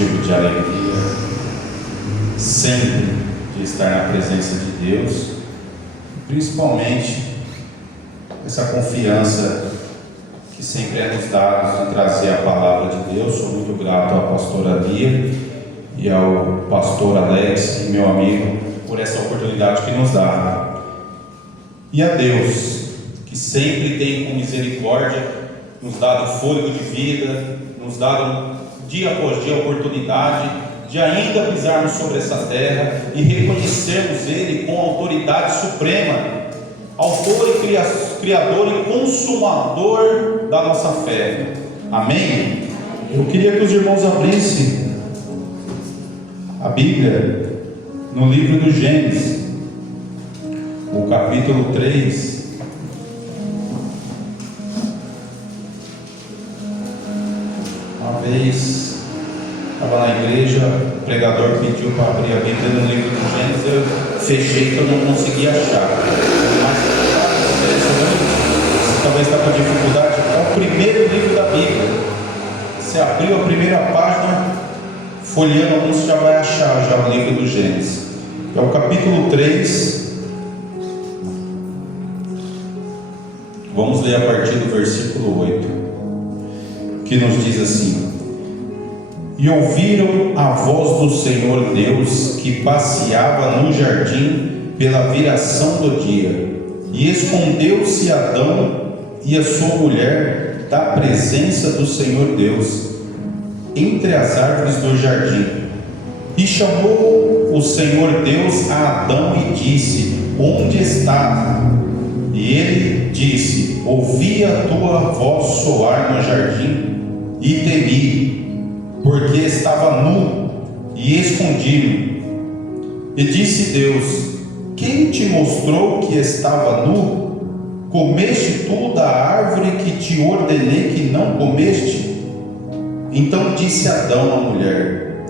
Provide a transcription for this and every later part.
motivo de alegria, sempre de estar na presença de Deus, principalmente essa confiança que sempre é nos dada de trazer a palavra de Deus. Sou muito grato à pastora Lia e ao pastor Alex, meu amigo, por essa oportunidade que nos dá. E a Deus, que sempre tem com misericórdia nos dado fôlego de vida, nos dado dia após dia a oportunidade de ainda pisarmos sobre essa terra e reconhecermos Ele com autoridade suprema, autor e criador e consumador da nossa fé. Amém? Eu queria que os irmãos abrissem a Bíblia no livro do Gênesis, o capítulo 3. Uma vez estava na igreja, o pregador pediu para abrir a Bíblia no livro do Gênesis, eu fechei que eu não conseguia achar. Mas você talvez está com dificuldade. É o primeiro livro da Bíblia. Você abriu a primeira página, folheando alguns, você já vai achar já o livro do Gênesis. É o capítulo 3. Vamos ler a partir do versículo 8, que nos diz assim: E ouviram a voz do Senhor Deus, que passeava no jardim pela viração do dia, e escondeu-se Adão e a sua mulher da presença do Senhor Deus entre as árvores do jardim. E chamou o Senhor Deus a Adão e disse: Onde estás? E ele disse: Ouvi a tua voz soar no jardim e temi, porque estava nu e escondi-me. E disse Deus: Quem te mostrou que estava nu? Comeste tu da árvore que te ordenei que não comeste? Então disse Adão à mulher: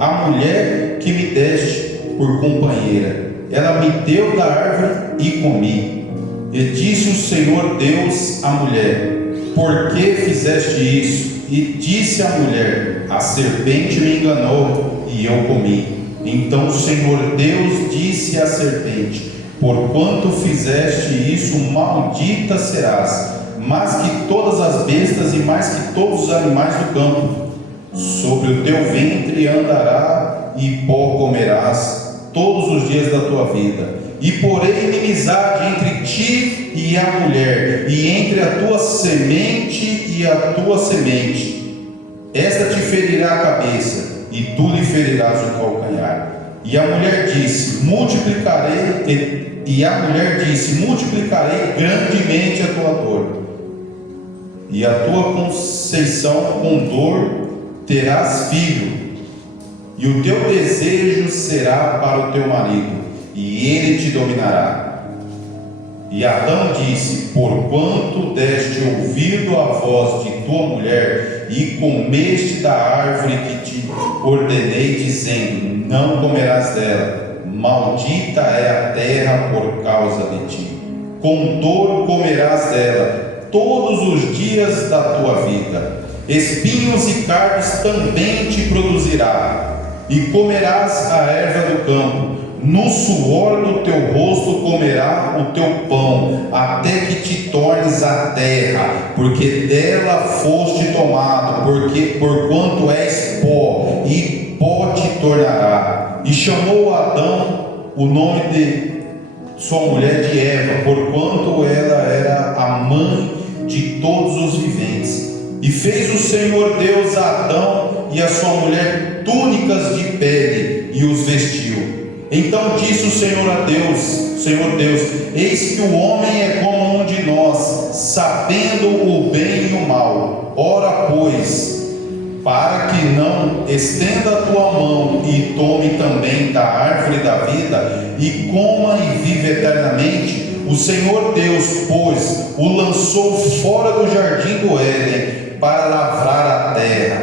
a mulher que me deste por companheira, ela me deu da árvore e comi. E disse o Senhor Deus à mulher: Por que fizeste isso? E disse a mulher: A serpente me enganou e eu comi. Então o Senhor Deus disse à serpente: Porquanto fizeste isso, maldita serás, mais que todas as bestas e mais que todos os animais do campo. Sobre o teu ventre andará e pó comerás todos os dias da tua vida. E porei inimizade entre ti e a mulher, e entre a tua semente e a tua semente. Esta te ferirá a cabeça, e tu lhe ferirás o calcanhar. E a mulher disse: multiplicarei grandemente a tua dor, e a tua conceição com dor terás filho, e o teu desejo será para o teu marido, e ele te dominará. E Adão disse: Porquanto deste ouvido à voz de tua mulher, e comeste da árvore que te ordenei, dizendo: Não comerás dela, maldita é a terra por causa de ti. Com dor comerás dela todos os dias da tua vida. Espinhos e carnes também te produzirá, e comerás a erva do campo. No suor do teu rosto comerá o teu pão, até que te tornes a terra, porque dela foste tomado, porquanto és pó, e pó te tornará. E chamou Adão o nome de sua mulher de Eva, porquanto ela era a mãe de todos os viventes. E fez o Senhor Deus a Adão e a sua mulher túnicas de pele, e os vestiu. Então disse o Senhor Deus: Eis que o homem é como um de nós, sabendo o bem e o mal. Ora, pois, para que não estenda a tua mão e tome também da árvore da vida, e coma e vive eternamente, o Senhor Deus, pois, o lançou fora do jardim do Éden, para lavrar a terra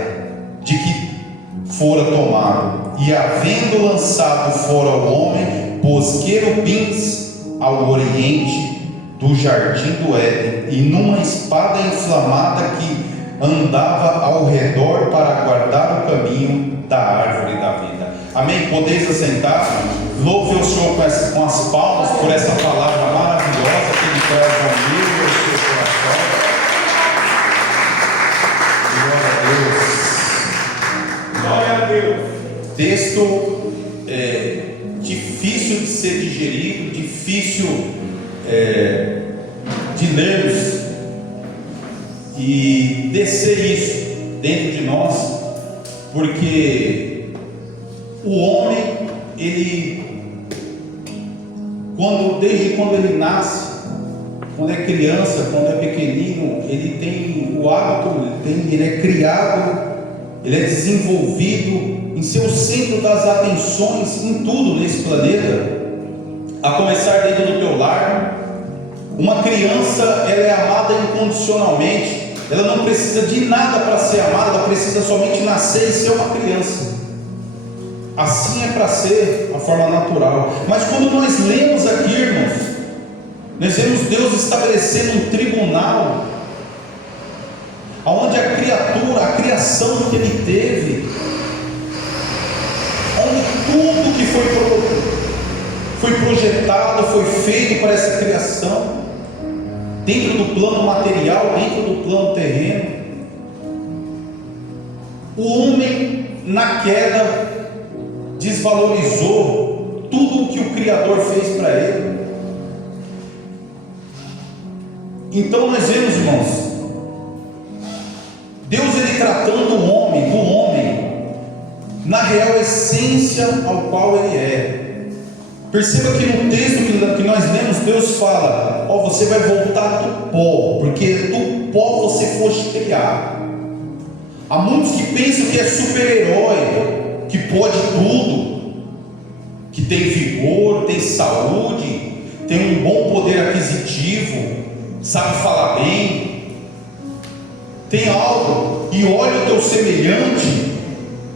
de que fora tomado. E havendo lançado fora o homem, pôs querubins ao oriente do jardim do Éden, e numa espada inflamada que andava ao redor para guardar o caminho da árvore da vida. Amém? Podeis assentar. Louve o Senhor com as palmas por essa palavra maravilhosa que Ele traz ao meu e ao seu coração. Glória a Deus. Glória a Deus. Texto difícil de ser digerido, difícil de lermos e descer isso dentro de nós, porque o homem, desde quando ele nasce, quando é criança, quando é pequenino, ele tem o hábito, ele é criado, ele é desenvolvido em ser o centro das atenções em tudo nesse planeta, a começar dentro do teu lar. Uma criança, ela é amada incondicionalmente, ela não precisa de nada para ser amada, ela precisa somente nascer e ser uma criança. Assim é para ser a forma natural. Mas quando nós lemos aqui, irmãos, nós vemos Deus estabelecendo um tribunal, onde a criatura, a criação que Ele teve, onde tudo que foi projetado, foi feito para essa criação, dentro do plano material, dentro do plano terreno, o homem na queda desvalorizou tudo o que o Criador fez para ele. Então nós vemos, irmãos, Deus ele tratando do homem na real essência ao qual ele é. Perceba que no texto que nós lemos, Deus fala: você vai voltar do pó, porque do pó você foste criado. Há muitos que pensam que é super-herói, que pode tudo, que tem vigor, tem saúde, tem um bom poder aquisitivo, sabe falar bem, tem algo, e olha o teu semelhante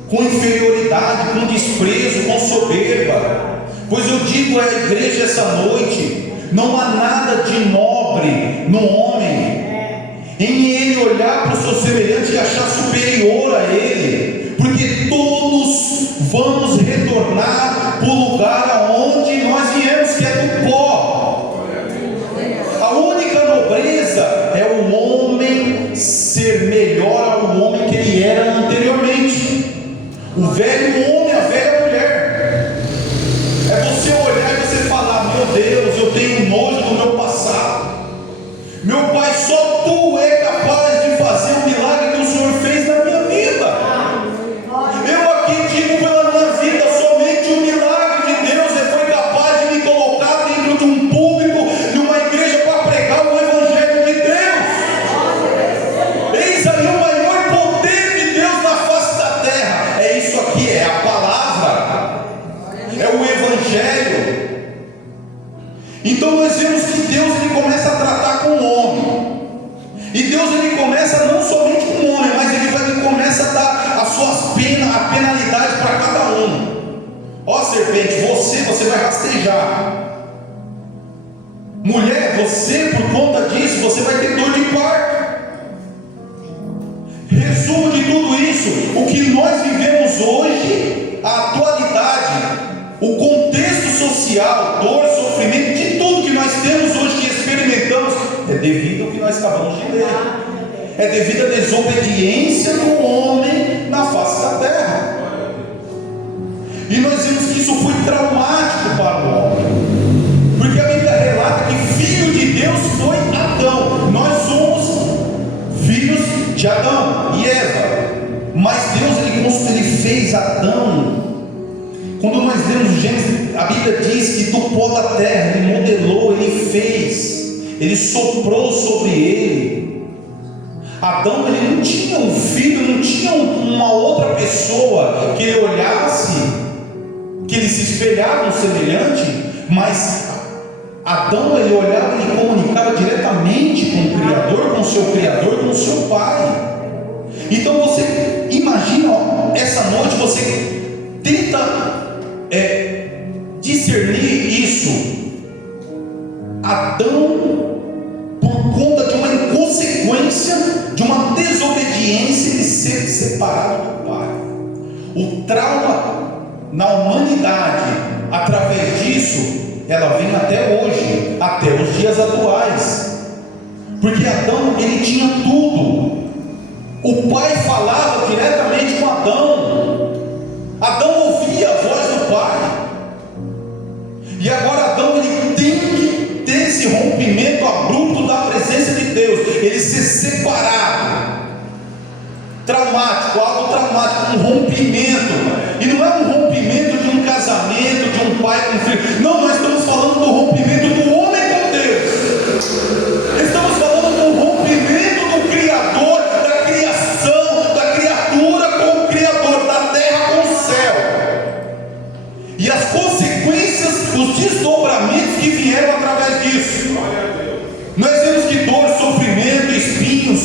com inferioridade, com desprezo, com soberba. Pois eu digo à igreja essa noite: não há nada de nobre no homem, em ele olhar para o seu semelhante e achar superior a ele, porque todos vamos retornar para o lugar aonde nós viemos, que é do pó. A única nobreza é o homem ser melhor ao homem que ele era anteriormente. O velho homem, a velha mulher, é você olhar e você falar: meu Deus, eu tenho nojo do meu passado. Meu Pai, só Tu é capaz de fazer o milagre que o Senhor fez na minha vida. Eu aqui digo pela minha vida, somente o milagre de Deus foi capaz de me colocar dentro de um púlpito, de uma igreja, para pregar o Evangelho de Deus. Eis aí o maior poder de Deus na face da terra. É isso aqui, é a palavra, é o Evangelho. Então nós vemos que Deus ele começa a tratar com o homem, e Deus ele começa não somente com o homem, mas ele começa a dar as suas penas, a penalidade para cada um. Ó serpente, você vai rastejar. Mulher, você por conta disso, você vai ter dor de parto. Resumo de tudo isso, o que nós vivemos hoje, a atualidade, o contexto social, dor, sofrimento, de tudo que nós temos hoje, que experimentamos, é devido ao que nós acabamos de ler. É devido à desobediência do homem na face da terra. E nós vimos que isso foi traumático para o homem, porque a Bíblia relata que filho de Deus foi Adão. Nós somos filhos de Adão e Eva, mas Deus ele fez Adão. Quando nós lemos Gênesis, a Bíblia diz que do pó da terra ele modelou, ele fez, ele soprou sobre ele. Adão ele não tinha um filho, não tinha uma outra pessoa que ele olhasse, que ele se espelhava no semelhante, mas Adão ele olhava e comunicava diretamente com o Criador, com o seu Criador, com o seu Pai. Então você imagina, essa noite você tenta discernir isso. Adão, por conta de uma inconsequência, de uma desobediência, experiência de ser separado do Pai. O trauma na humanidade, através disso, ela vem até hoje, até os dias atuais. Porque Adão, ele tinha tudo. O Pai falava diretamente com Adão. Adão ouvia a voz do Pai. E agora Adão, ele tem que ter esse rompimento abrupto da presença de Deus. Ele ser separado. Traumático, algo traumático, um rompimento. E não é um rompimento de um casamento, de um pai com um filho. Não, nós estamos falando do rompimento do homem com Deus. Estamos falando do rompimento do Criador, da criação, da criatura com o Criador, da terra com o céu. E as consequências, os desdobramentos que vieram através disso. Nós vemos que dor, sofrimento, espinhos,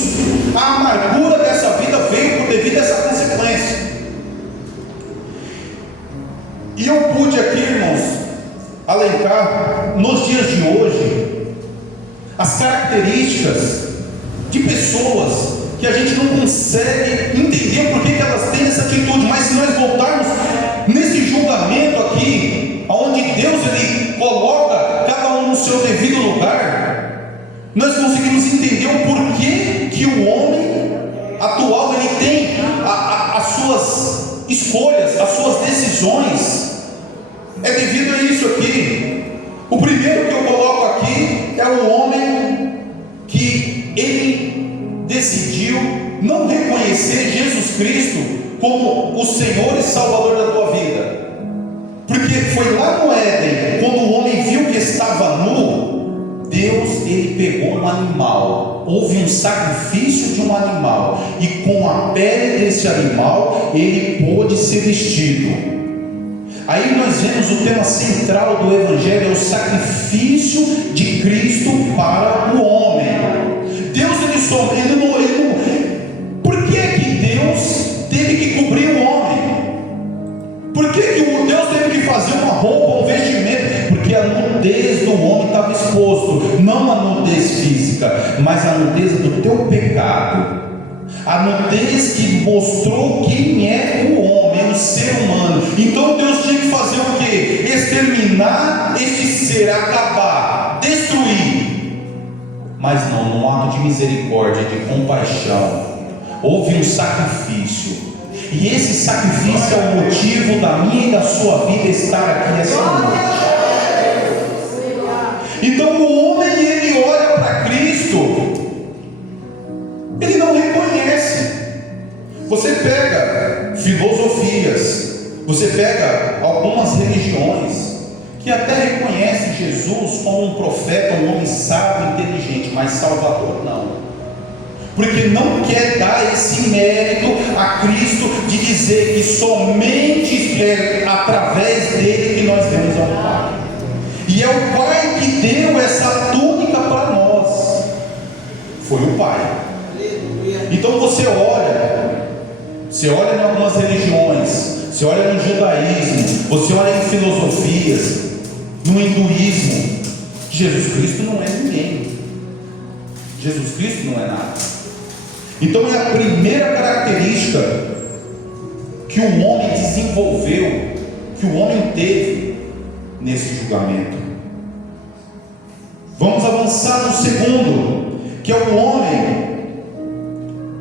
a amargura dessa vida veio devido a essa consequência. E eu pude aqui, irmãos, alencar nos dias de hoje as características de pessoas que a gente não consegue entender por que elas têm essa atitude. Mas se nós voltarmos nesse julgamento aqui, onde Deus ele coloca cada um no seu devido lugar, nós conseguimos entender o porquê que o homem atual ele tem as suas escolhas, as suas decisões. É devido a isso aqui. O primeiro que eu coloco aqui é o homem que ele decidiu não reconhecer Jesus Cristo como o Senhor e Salvador da tua vida. Porque foi lá no Éden, quando o homem viu que estava nu, Deus ele pegou um animal, houve um sacrifício de um animal, e com a pele desse animal ele pôde ser vestido. Aí nós vemos o tema central do Evangelho, é o sacrifício de Cristo para o homem. Deus ele não. Por que Deus teve que cobrir o homem? Por que Deus teve que fazer uma roupa, um vestimento? Porque a nudez do homem estava exposto, não a nudez física, mas a nudez do teu pecado. A nudez que mostrou quem é o homem, o ser humano. Então Deus tinha que fazer o quê? Exterminar este ser, acabar, destruir. Mas não, num ato de misericórdia, de compaixão, houve um sacrifício. E esse sacrifício é o motivo da minha e da sua vida estar aqui essa noite. Então o homem ele olha para Cristo, ele não reconhece. Você pega filosofias, você pega algumas religiões que até reconhecem Jesus como um profeta, um homem sábio, inteligente, mas Salvador não. Porque não quer dar esse mérito a Cristo de dizer que somente é através dele que nós vemos ao Pai. E é o Pai que deu essa túnica para nós. Foi o Pai. Então você olha em algumas religiões, você olha no judaísmo, você olha em filosofias, no hinduísmo. Jesus Cristo não é ninguém. Jesus Cristo não é nada. Então é a primeira característica que o homem desenvolveu, que o homem teve nesse julgamento. Vamos avançar no segundo, que é o homem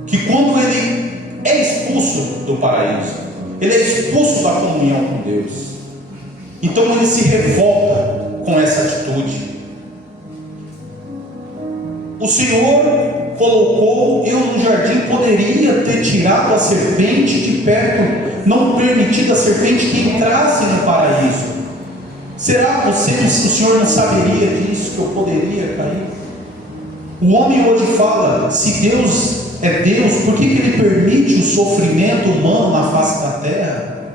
que quando ele é expulso do paraíso, ele é expulso da comunhão com Deus, então ele se revolta com essa atitude. O Senhor colocou, eu no jardim poderia ter tirado a serpente de perto, não permitido a serpente que entrasse no paraíso. Será que o Senhor não saberia disso, que eu poderia cair? O homem hoje fala, se Deus é Deus, por que ele permite o sofrimento humano na face da terra?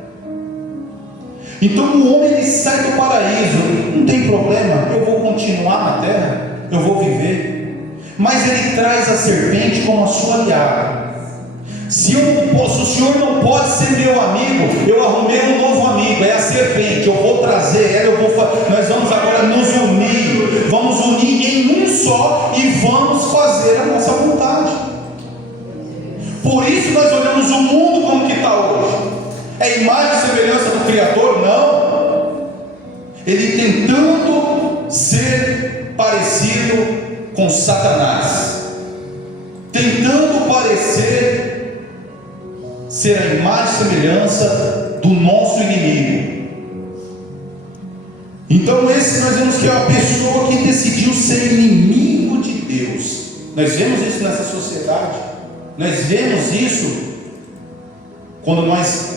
Então o homem ele sai do paraíso, não tem problema, eu vou continuar na terra, eu vou viver. Mas ele traz a serpente como a sua aliada. Se o Senhor não pode ser meu amigo, eu arrumei um novo amigo, é a serpente. Eu vou trazer ela, nós vamos agora nos unir, vamos unir em um só e vamos fazer a nossa vontade. Por ele tentando ser parecido com Satanás, tentando parecer ser a imagem e semelhança do nosso inimigo. Então esse nós vemos que é uma pessoa que decidiu ser inimigo de Deus. Nós vemos isso nessa sociedade. Nós vemos isso quando nós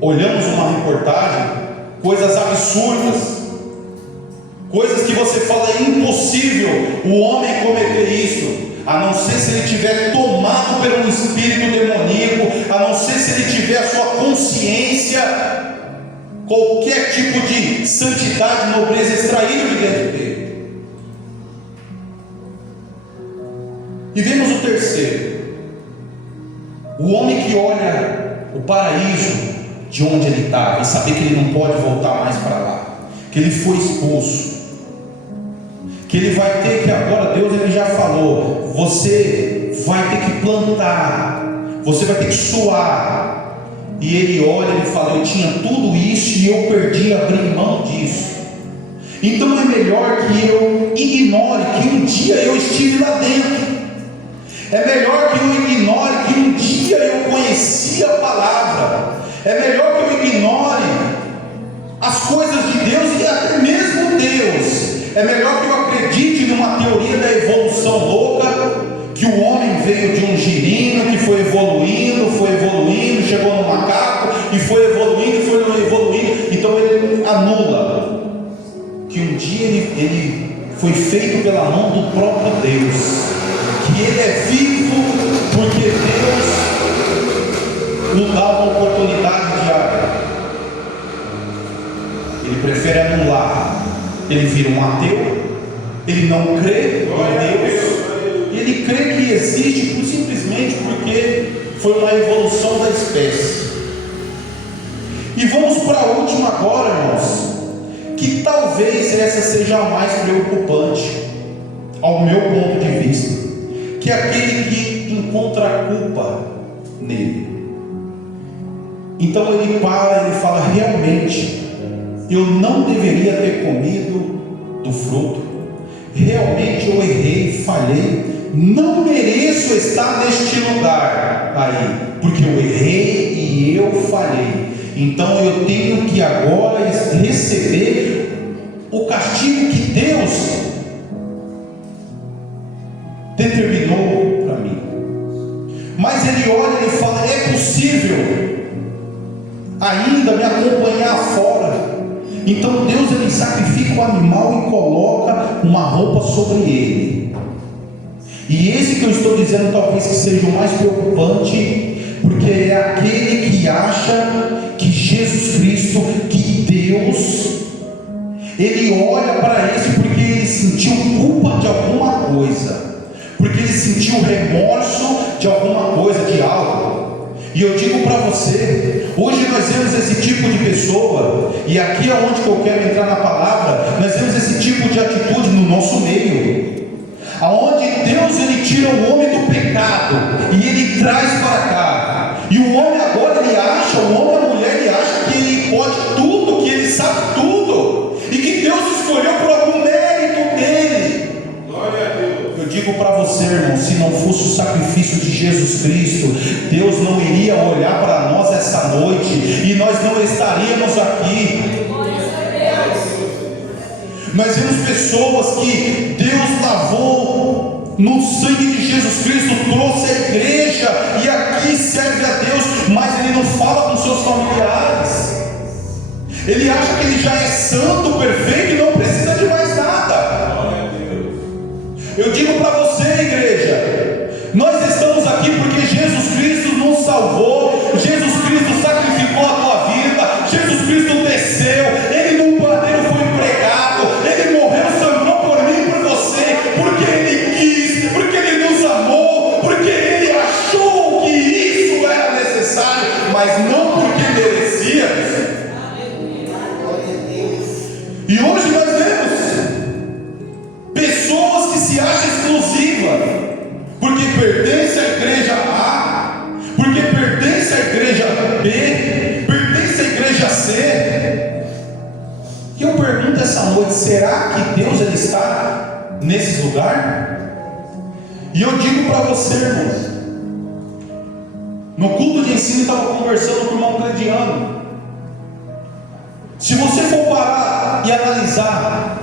olhamos uma reportagem, coisas absurdas, coisas que você fala, é impossível o homem cometer isso, a não ser se ele tiver tomado por um espírito demoníaco, a não ser se ele tiver a sua consciência, qualquer tipo de santidade, nobreza extraído de dentro dele. E vemos o terceiro, o homem que olha o paraíso de onde ele estava e saber que ele não pode voltar mais para lá, que ele foi expulso, que ele vai ter que, agora Deus ele já falou, você vai ter que plantar, você vai ter que suar. E ele olha e ele fala, eu tinha tudo isso e eu perdi, abri mão disso. Então é melhor que eu ignore que um dia eu estive lá dentro. É melhor que eu ignore que um dia eu conheci a palavra. É melhor que eu ignore as coisas de Deus e até mesmo Deus. É melhor que eu acredite numa teoria da evolução louca, que o homem veio de um girino, que foi evoluindo, chegou no macaco, e foi evoluindo, então ele anula que um dia ele foi feito pela mão do próprio Deus, que ele é vivo porque Deus nos dá uma oportunidade diária. Ele prefere anular, ele vira um ateu, ele não crê em Deus. Ele crê que existe simplesmente porque foi uma evolução da espécie. E vamos para a última agora, irmãos, que talvez essa seja a mais preocupante, ao meu ponto de vista, que é aquele que encontra a culpa nele. Então ele para, ele fala, realmente, eu não deveria ter comido do fruto, realmente eu errei, falhei, não mereço estar neste lugar aí, porque eu errei e eu falhei. Então eu tenho que agora receber o castigo que Deus determinou para mim. Mas ele olha e fala, é possível ainda me acompanhar fora. Então Deus ele sacrifica o animal e coloca uma roupa sobre ele. E esse que eu estou dizendo talvez que seja o mais preocupante, porque é aquele que acha que Jesus Cristo, que Deus, ele olha para esse porque ele sentiu culpa de alguma coisa, porque ele sentiu remorso de alguma coisa, de algo. E eu digo para você, hoje nós vemos esse tipo de pessoa, e aqui é onde que eu quero entrar na palavra, nós vemos esse tipo de atitude no nosso meio, aonde Deus ele tira o homem do pecado e ele traz para cá, e o homem agora ele acha, o homem e a mulher ele acha que ele pode tudo, que ele sabe tudo, e que Deus escolheu por algum mérito dele. Glória a Deus. Eu digo para você, irmão, se não fosse o sacrifício de Jesus Cristo, Deus não iria olhar para nós essa noite, e nós não estaríamos aqui. Nós vemos pessoas que Deus lavou no sangue de Jesus Cristo, trouxe a igreja e aqui serve a Deus, mas ele não fala com seus familiares. Ele acha que ele já é santo, perfeito e não precisa de mais nada. Eu digo para você, igreja, nós estamos aqui porque Jesus Cristo nos salvou, Jesus Cristo sacrificou a tua vida, Jesus Cristo desceu, ele no madeiro foi pregado, ele morreu, sangrou por mim e por você, porque ele quis, porque ele nos amou, porque ele achou que isso era necessário, mas não porque merecíamos. E hoje nós vemos pessoas que se acham exclusivas, porque pertence à igreja A, porque pertence à igreja B, pertence à igreja C, pergunta essa noite: será que Deus ele está nesse lugar? E eu digo para você, irmãos, no culto de ensino eu estava conversando com o irmão Gradiano. Se você for parar e analisar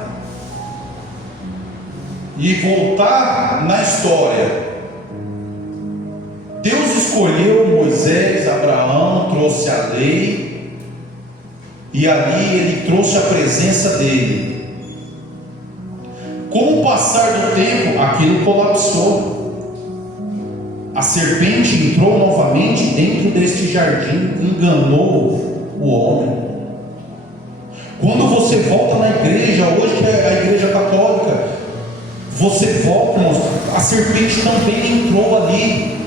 e voltar na história, Deus escolheu Moisés, Abraão, trouxe a lei, e ali ele trouxe a presença dele. Com o passar do tempo, aquilo colapsou. A serpente entrou novamente dentro deste jardim, enganou o homem. Quando você volta na igreja, hoje que é a igreja católica, você volta, irmãos, a serpente também entrou ali.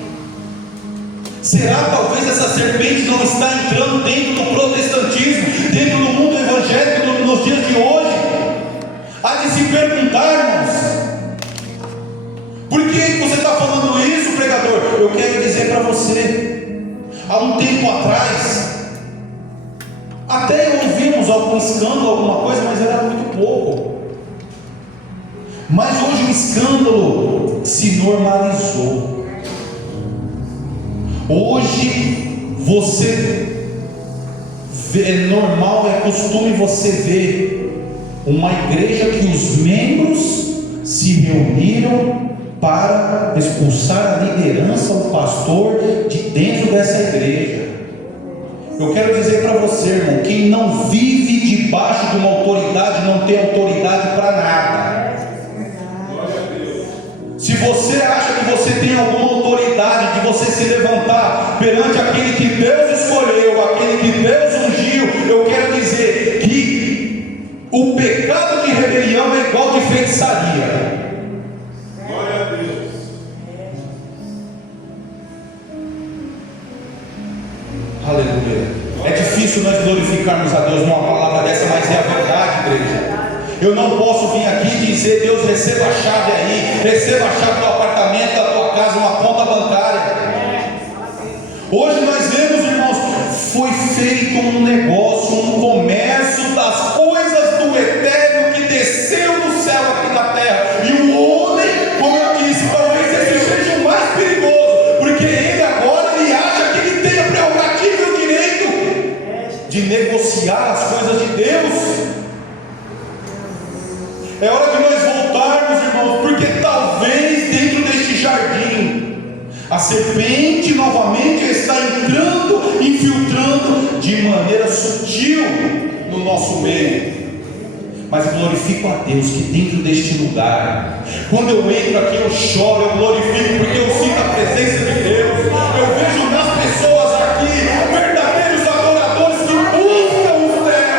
Será talvez essa serpente não está entrando dentro do protestantismo, dentro do mundo evangélico nos dias de hoje? Há de se perguntar, irmãos, por que você está falando isso, pregador? Eu quero dizer para você, há um tempo atrás, até ouvimos algum escândalo, alguma coisa, mas era muito pouco. Mas hoje o escândalo se normalizou. Hoje você vê, é normal, é costume você ver uma igreja que os membros se reuniram para expulsar a liderança, o pastor de dentro dessa igreja. Eu quero dizer para você, irmão, quem não vive debaixo de uma autoridade não tem autoridade para nada. Se você acha que você tem alguma autoridade de você se levantar perante aquele que Deus escolheu, aquele que Deus ungiu, eu quero dizer que o pecado de rebelião é igual de feitiçaria. Glória a Deus. Aleluia. É difícil nós glorificarmos a Deus numa palavra dessa, mas é a verdade, igreja. Eu não posso vir aqui e dizer: Deus, receba a chave aí, receba a chave do apartamento, da tua casa, uma conta bancária. Hoje nós vemos, irmãos, foi feito um negócio, um comércio das coisas do eterno que desceu do céu aqui na terra. E o homem, como eu disse, talvez esse seja o mais perigoso, porque ele agora ele acha que ele tem a prerrogativa e o direito de negociar as coisas de Deus. É hora de nós voltarmos, irmãos, porque talvez dentro deste jardim a serpente novamente está entrando, infiltrando de maneira sutil no nosso meio. Mas eu glorifico a Deus que dentro deste lugar, quando eu entro aqui eu choro, eu glorifico, porque eu sinto a presença de Deus. Eu vejo nas pessoas aqui verdadeiros adoradores que buscam o céu,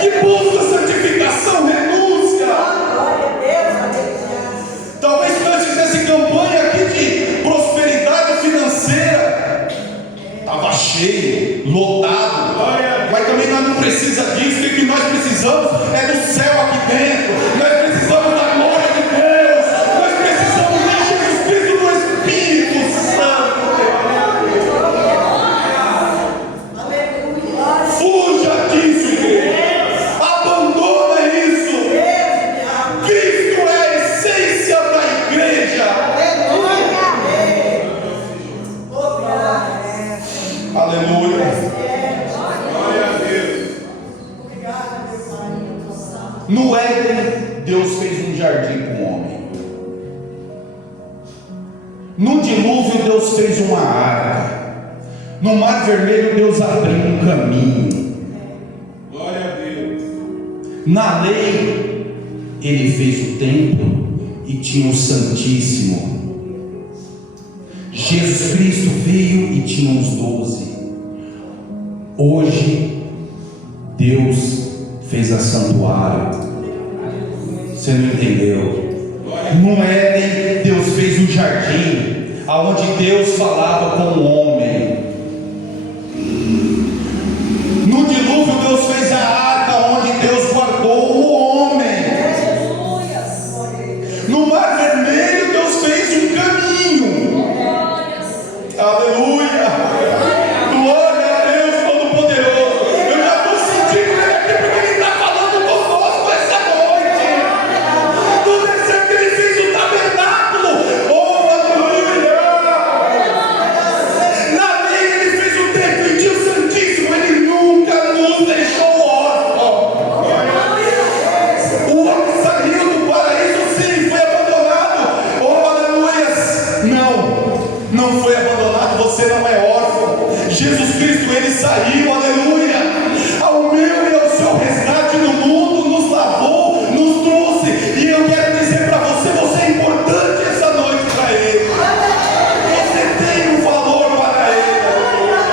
que buscam a santificação, renúncia. Talvez se nós fizéssemos campanha aqui de prosperidade financeira, estava cheio, lotado, mas também nós não precisamos disso. O que nós precisamos é do céu aqui dentro. Nós precisamos da glória de Deus. Nós precisamos de Jesus Cristo, do Espírito Santo. Fuja disso, igreja. Abandona isso. Cristo é a essência da igreja. Aleluia. No Éden, Deus fez um jardim com o homem. No dilúvio, Deus fez uma arca. No Mar Vermelho, Deus abriu um caminho. Glória a Deus. Na lei, Ele fez o templo e tinha o Santíssimo. Jesus Cristo veio e tinha os 12. Hoje, Deus fez a santuário. Você não entendeu? No Éden, Deus fez um jardim, aonde Deus falava com o homem. No dilúvio, Deus fez a arca, onde Deus guardou o homem. No Mar Vermelho, Deus fez um caminho. Aleluia. Glória a Deus Todo-Poderoso. Eu já estou sentindo Ele aqui, porque Ele está falando com Jesus Cristo, Ele saiu, aleluia, ao meu e ao seu resgate no mundo, nos lavou, nos trouxe, e eu quero dizer para você, você é importante essa noite para Ele, você tem um valor para Ele, aleluia.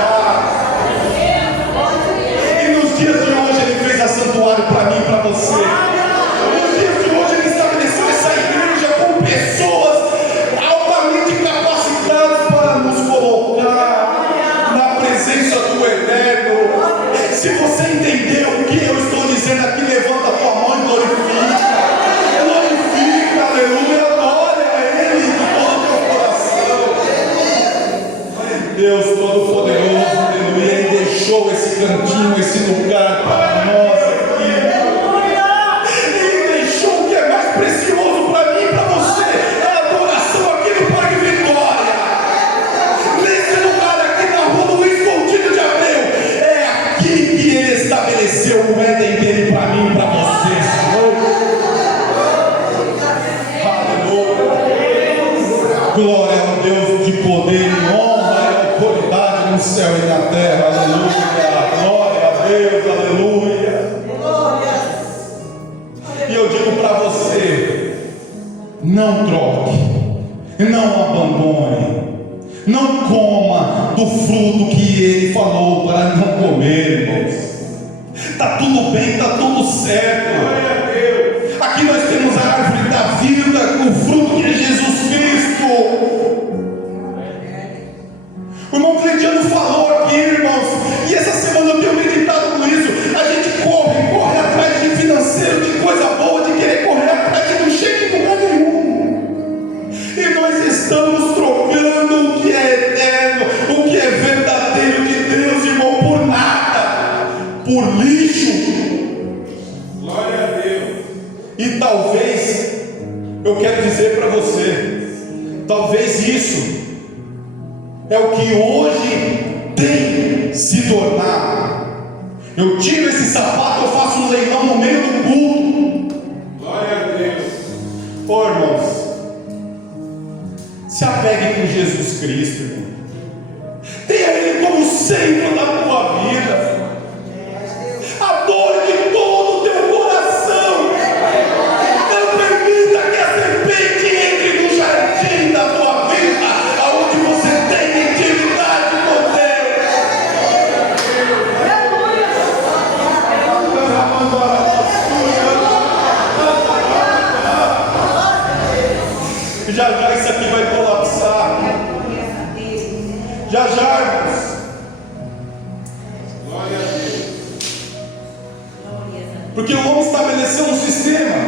E nos dias de hoje Ele fez a santuário para mim e para você. Nos dias de hoje Ele estabeleceu essa igreja com pessoas altamente capacitadas para nos colocar na presença do Eterno. Se você entendeu o que eu estou dizendo aqui, levanta a tua mão e glorifica, aleluia, glória a Ele de todo o teu coração. Deus Todo-Poderoso, aleluia, Ele deixou esse cantinho, esse lugar para nós aqui. Ele deixou o que é mais precioso para mim e para você, é a adoração aqui no Parque Vitória. Nesse lugar aqui na rua Luiz Coutinho de Abreu, é aqui que Ele estabeleceu o Éden dele para mim e para você, Senhor. Aleluia. Glória ao Deus de poder e honra e autoridade no céu e na terra. Aleluia. Glória a Deus. Aleluia. E eu digo para você: não troque, não abandone, não coma do fruto que Ele falou para não comer, irmãos. Está tudo bem, está tudo certo. Aqui nós temos a árvore da vida, o fruto que é Jesus Cristo. O irmão Cleidiano falou aqui, irmãos, e essa semana eu tenho meditado com isso. A gente corre atrás de financeiro, de coisa boa, de querer correr atrás de não chega em lugar nenhum. E nós estamos trocando o que é eterno, o que é verdadeiro de Deus, irmão, por nada, por lixo. Glória a Deus. E talvez, eu quero dizer para você, talvez isso é o que hoje tem se tornado. Eu tiro esse sapato, eu faço um leilão no meio do culto. Glória a Deus. Ô irmãos, se apegue com Jesus Cristo, irmão. Tenha Ele como centro da tua vida. Adore de todo o teu coração. Não permita que a serpente entre no jardim da tua vida, aonde você tem intimidade com Deus. Já isso aqui vai colapsar. Já, irmãos. Glória a Deus. Porque o homem estabeleceu um sistema.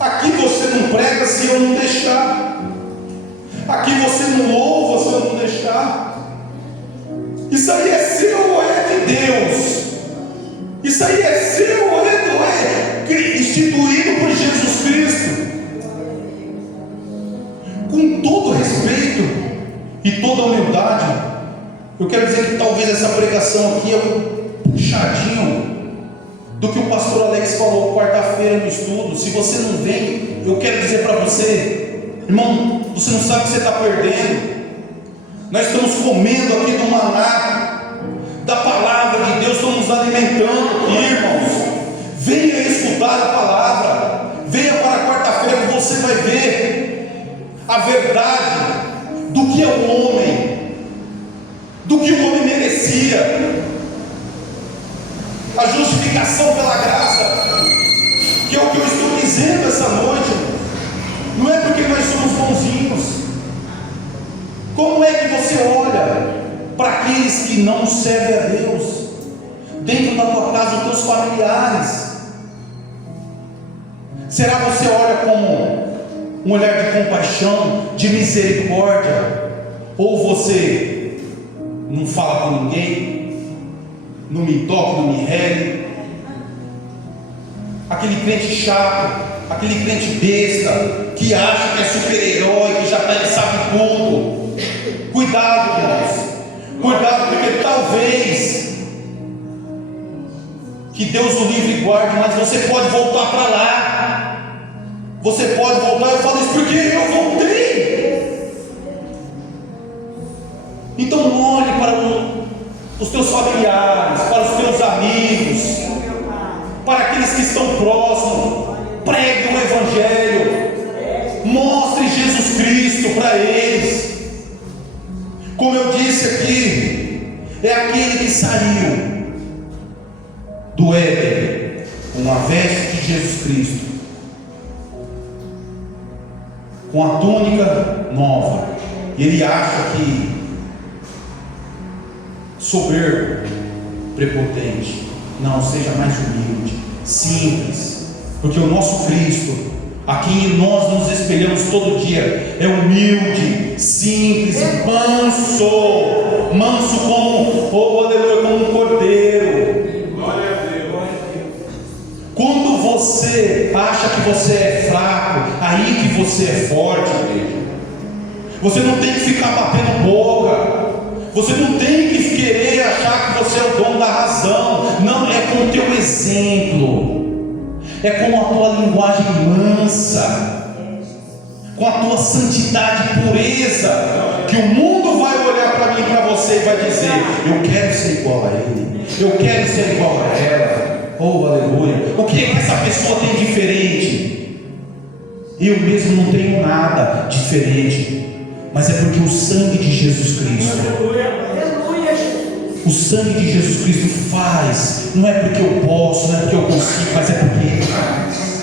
Aqui você não prega se eu não deixar. Aqui você não louva se eu não deixar. Isso aí é seu ou é de Deus? Isso aí é seu ou é instituído por Jesus Cristo? Com todo respeito e toda humildade, eu quero dizer que talvez essa pregação aqui é um puxadinho do que o pastor Alex falou quarta-feira no estudo. Se você não vem, eu quero dizer para você, irmão, você não sabe o que você está perdendo. Nós estamos comendo aqui do maná da palavra de Deus, estamos nos alimentando aqui, irmãos. Venha escutar a palavra, venha para quarta-feira que você vai ver a verdade do que é o homem, do que o homem merecia, a justificação pela graça, que é o que eu estou dizendo essa noite. Não é porque nós somos bonzinhos. Como é que você olha para aqueles que não servem a Deus, dentro da tua casa, os teus familiares? Será que você olha como um olhar de compaixão, de misericórdia? Ou você não fala com ninguém, não me toca, não me rele? Aquele crente chato, aquele crente besta, que acha que é super-herói, que já sabe tudo. Cuidado, irmãos, cuidado, porque talvez que Deus o livre e guarde, mas você pode voltar para lá. Você pode voltar. Eu falo isso porque eu voltei. Então olhe para os teus familiares, para os teus amigos, para aqueles que estão próximos. Pregue o Evangelho, mostre Jesus Cristo para eles. Como eu disse aqui, é aquele que saiu do Éden com a veste de Jesus Cristo, com a túnica nova, e ele acha que soberbo, prepotente. Não, seja mais humilde, simples, porque o nosso Cristo, a quem nós nos espelhamos todo dia, é humilde, simples, manso como, oh aleluia, como um cordeiro. Glória a Deus. Quando você acha que você é fraco, aí que você é forte, igreja. Você não tem que ficar batendo boca. Você não tem que querer achar que você é o dono da razão. Não, é com o teu exemplo, é com a tua linguagem mansa, com a tua santidade e pureza, que o mundo vai olhar para mim e para você e vai dizer: eu quero ser igual a ele, eu quero ser igual a ela. Oh aleluia. O que é que essa pessoa tem diferente? Eu mesmo não tenho nada diferente, mas é porque o sangue de Jesus Cristo, o sangue de Jesus Cristo faz. Não é porque eu posso, não é porque eu consigo, mas é porque Ele faz.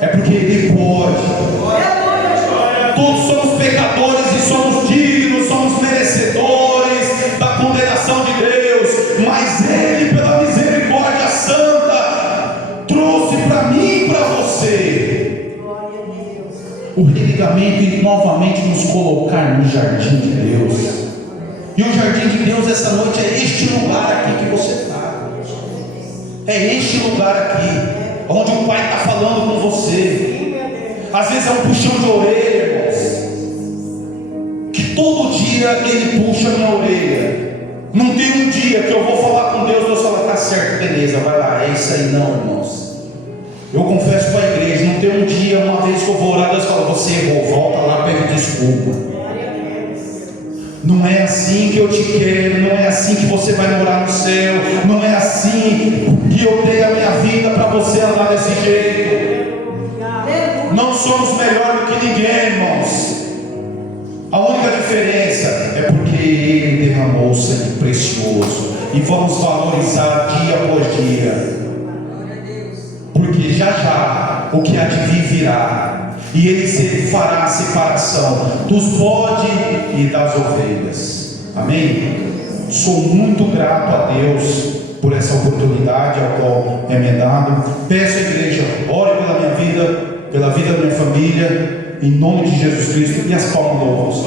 É porque Ele pode. Todos somos pecadores e somos dignos, somos merecedores da condenação de Deus, mas Ele, pela misericórdia santa, trouxe para mim e para você o religamento e novamente nos colocar no jardim de Deus. E o jardim de Deus essa noite é este lugar aqui que você está. É este lugar aqui, onde o Pai está falando com você. Às vezes é um puxão de orelha, irmãos, que todo dia Ele puxa a minha orelha. Não tem um dia que eu vou falar com Deus, Deus fala: tá certo, beleza, vai lá. É isso aí, não, irmãos. Eu confesso para a igreja, não tem um dia, uma vez que eu vou orar, Deus fala: você errou, volta lá, pede desculpa. Não é assim que eu te quero, não é assim que você vai morar no céu, não é assim que eu dei a minha vida para você andar desse jeito. Não somos melhores do que ninguém, irmãos. A única diferença é porque Ele derramou o sangue precioso, e vamos valorizar dia após dia, porque já o que há de vir virá. E Ele fará a separação dos bodes e das ovelhas. Amém? Sou muito grato a Deus por essa oportunidade ao qual é me dado. Peço à igreja, ore pela minha vida, pela vida da minha família, em nome de Jesus Cristo. E as palmas louvamos.